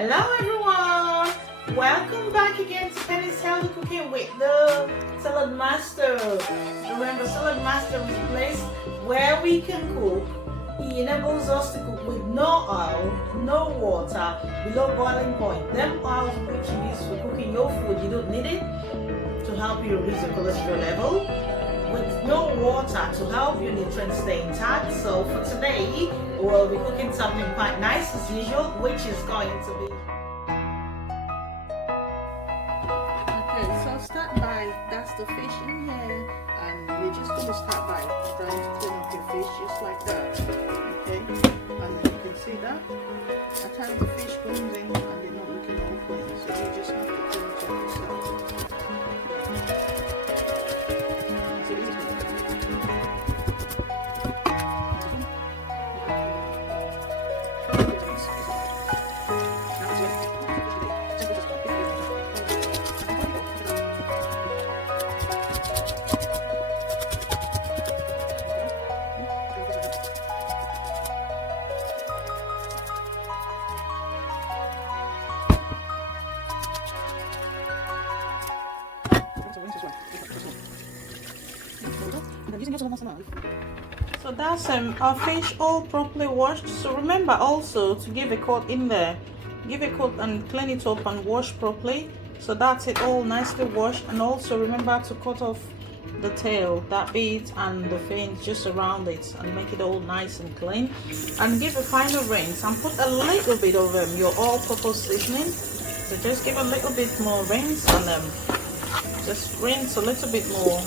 Hello everyone! Welcome back again to Penny's Healthy Cooking with the Saladmaster. Remember, Saladmaster is a place where we can cook. He enables us to cook with no oil, no water, below boiling point. Them oils which you use for cooking your food, you don't need it to help you reduce your cholesterol level. With no water to help your nutrients stay intact. So for today, we'll be cooking something quite nice as usual, which is going to be... Okay, so start by, that's the fish in here, and we're just going to start by trying to clean up your fish just like that. Okay, and then you can see that at times the fish comes in and they're not looking all clean, so you just have to clean it up yourself. So that's our fish all properly washed. So remember also to give a coat in there, give a coat and clean it up and wash properly. So that's it, all nicely washed. And also remember to cut off the tail, that bit and the fins just around it, and make it all nice and clean. And give a final rinse and put a little bit of your all-purpose seasoning. So just give a little bit more rinse and just rinse a little bit more.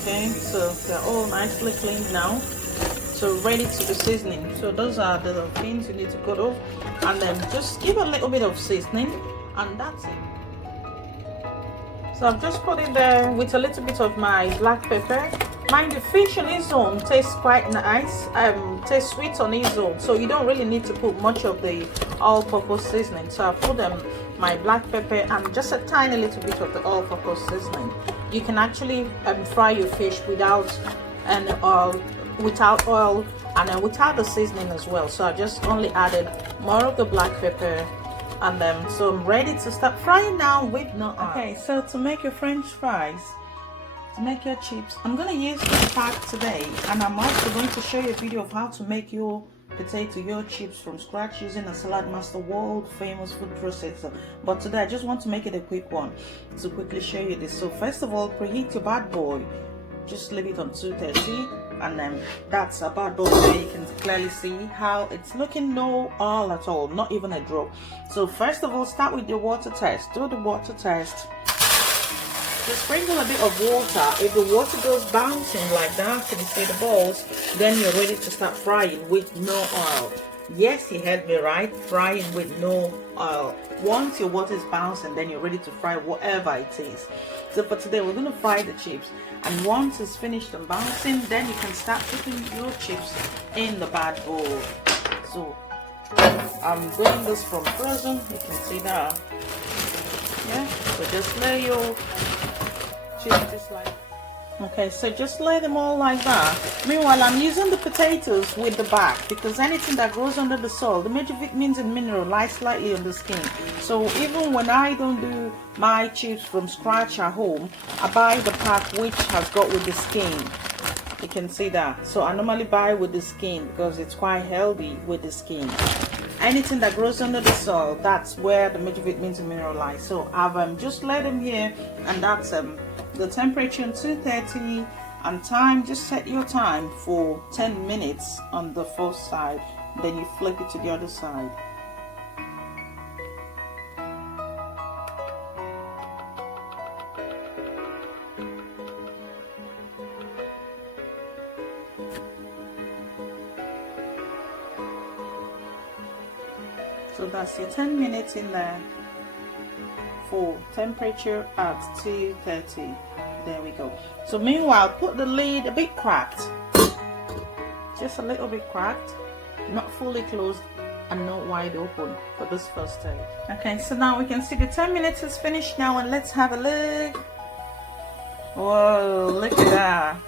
Okay, so they're all nicely cleaned now, so ready to be seasoning. So those are the things you need to cut off, and then just give a little bit of seasoning, and that's it. So I've just put it there with a little bit of my black pepper. Mind the fish on its own tastes quite nice, tastes sweet on its own, so you don't really need to put much of the all-purpose seasoning. So I put my black pepper and just a tiny little bit of the all-purpose seasoning. You can actually fry your fish without oil and without the seasoning as well. So I just only added more of the black pepper, and so I'm ready to start frying now with no oil. Okay, so to make your French fries, to make your chips, I'm going to use this pack today, and I'm also going to show you a video of how to make your your chips from scratch using a Saladmaster world famous food processor. But today I just want to make it a quick one to quickly show you this. So first of all, preheat your bad boy, just leave it on 230, and that's a bad boy there. You can clearly see how it's looking, no oil at all, not even a drop. So first of all, start with your water test. Do the water test. Just sprinkle a bit of water. If the water goes bouncing like that, can you see the balls, then you're ready to start frying with no oil. Yes, you heard me right, frying with no oil. Once your water is bouncing, then you're ready to fry whatever it is. So for today, we're going to fry the chips, and once it's finished and bouncing, then you can start putting your chips in the bad bowl. So I'm doing this from frozen, you can see that. Yeah, so just lay your chips just like. Okay, so just lay them all like that. Meanwhile, I'm using the potatoes with the back, because anything that grows under the soil, the major vitamins and mineral lies slightly on the skin. So even when I don't do my chips from scratch at home, I buy the pack which has got with the skin. You can see that. So I normally buy with the skin because it's quite healthy with the skin. Anything that grows under the soil, that's where the major vitamins and mineral lies. So I've just laid them here, and that's the temperature on 230, and time, just set your time for 10 minutes on the first side, then you flip it to the other side. So that's your 10 minutes in there for temperature at 230. There we go. So meanwhile, put the lid a bit cracked, just a little bit cracked, not fully closed and not wide open for this first stage. Okay, so now we can see the 10 minutes is finished now, and let's have a look. Whoa, look at that.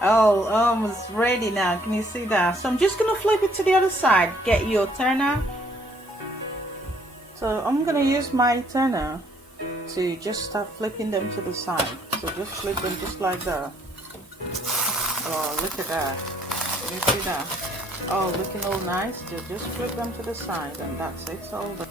Oh, almost ready now. Can you see that? So I'm just gonna flip it to the other side. Get your turner So I'm gonna use my turner to just start flipping them to the side. So just flip them just like that. Oh, look at that. Can you see that? Oh, looking all nice. Just flip them to the side, and that's it. All done.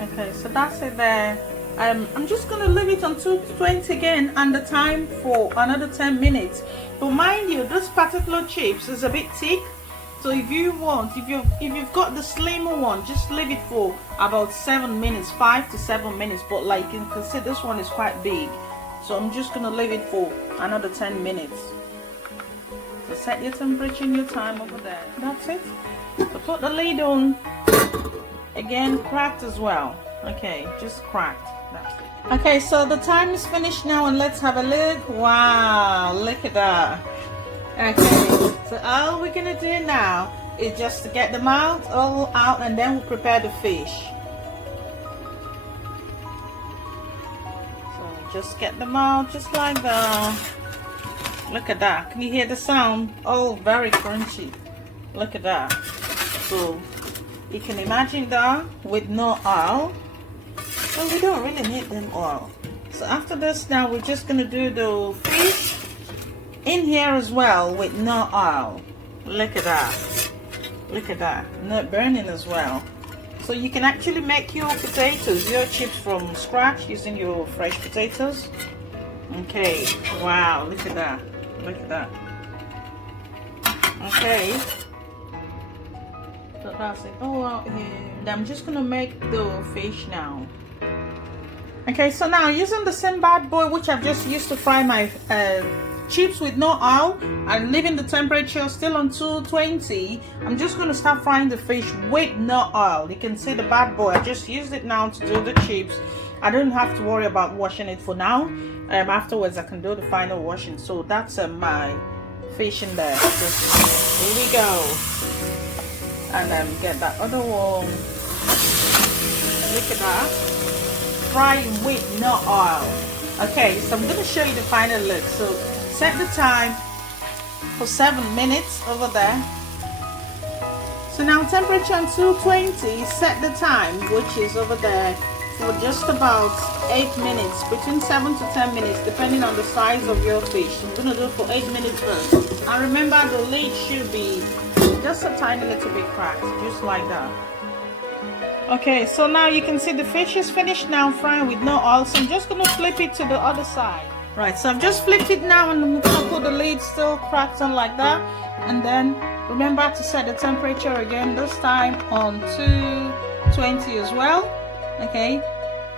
Okay, so that's it there. I'm just gonna leave it on 220 again, and the time for another 10 minutes. But mind you, this particular chips is a bit thick. So if you want, if you've got the slimmer one, just leave it for about 7 minutes, 5 to 7 minutes. But like you can see, this one is quite big, so I'm just gonna leave it for another 10 minutes. So set your temperature and your time over there. That's it. So put the lid on. Again, cracked as well. Okay, just cracked. That's it. Okay, so the time is finished now, and let's have a look. Wow, look at that. Okay, so all we're gonna do now is just to get them all out, and then we'll prepare the fish. So just get them out just like that. Look at that. Can you hear the sound? Oh, very crunchy. Look at that. So you can imagine that with no oil. So we don't really need them oil. So after this, now we're just gonna do the fish in here as well with no oil. Look at that. Look at that. Not burning as well. So you can actually make your potatoes, your chips from scratch using your fresh potatoes. Okay. Wow. Look at that. Look at that. Okay. So that's it all out here. I'm just gonna make the fish now. Okay, so now using the same bad boy which I've just used to fry my chips with no oil and leaving the temperature still on 220, I'm just going to start frying the fish with no oil. You can see the bad boy, I just used it now to do the chips. I don't have to worry about washing it for now. Afterwards I can do the final washing. So that's my fish in there. Just, here we go. And then get that other one. Look at that. Frying with no oil. Okay, so I'm going to show you the final look. So set the time for 7 minutes over there. So now temperature on 220, set the time, which is over there, for just about 8 minutes, between 7 to 10 minutes, depending on the size of your fish. I'm going to do it for 8 minutes first. And remember, the lid should be just a tiny little bit cracked, just like that. Okay, so now you can see the fish is finished now frying with no oil. So I'm just going to flip it to the other side. Right, so I've just flipped it now, and I'm going to put the lid still cracked on like that. And then remember to set the temperature again, this time on 220 as well. Okay,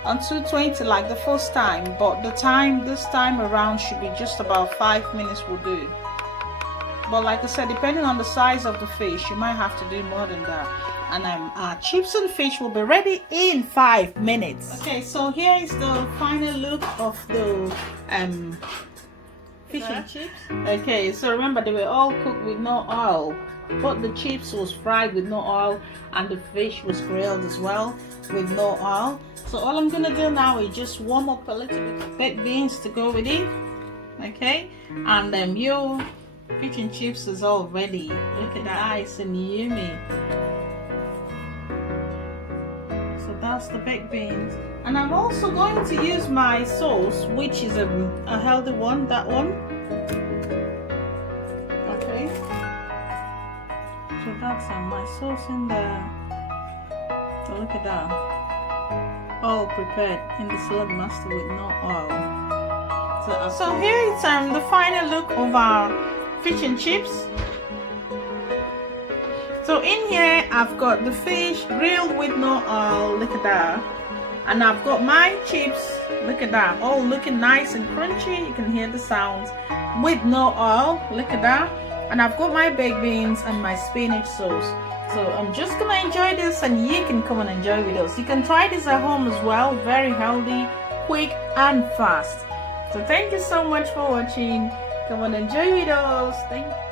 on 220 like the first time, but the time this time around should be just about 5 minutes will do. But like I said, depending on the size of the fish, you might have to do more than that. And our chips and fish will be ready in 5 minutes. Okay, so here is the final look of the fish and chips. Okay, so remember they were all cooked with no oil, but the chips was fried with no oil, and the fish was grilled as well with no oil. So all I'm gonna do now is just warm up a little bit of baked beans to go with it. Okay, and your fish and chips is all ready. Look at that, nice and yummy. So that's the baked beans, and I'm also going to use my sauce, which is a healthy one, that one. Okay, so that's my sauce in there. So look at that, all prepared in the Saladmaster with no oil. So here is the final look of our fish and chips. So in here I've got the fish grilled with no oil, look at that, and I've got my chips, look at that, all looking nice and crunchy, you can hear the sounds, with no oil, look at that, and I've got my baked beans and my spinach sauce. So I'm just gonna enjoy this, and you can come and enjoy with us. You can try this at home as well, very healthy, quick and fast. So thank you so much for watching. Come and enjoy with us. Thank you.